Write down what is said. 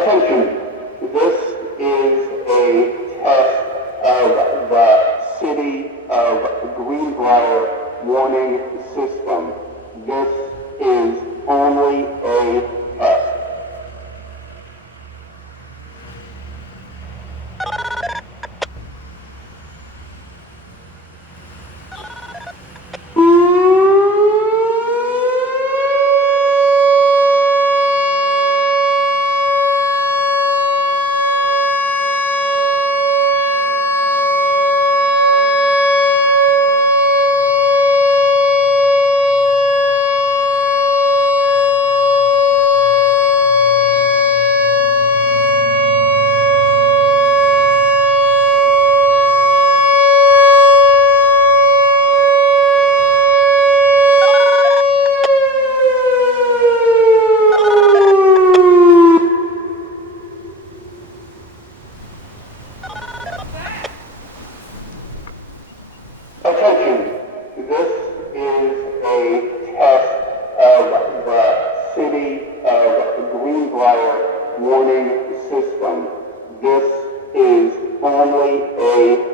Attention, this is a test of the City of Greenbrier warning system. This is only a test. Attention, this is a test of the City of Greenbrier warning system. This is only a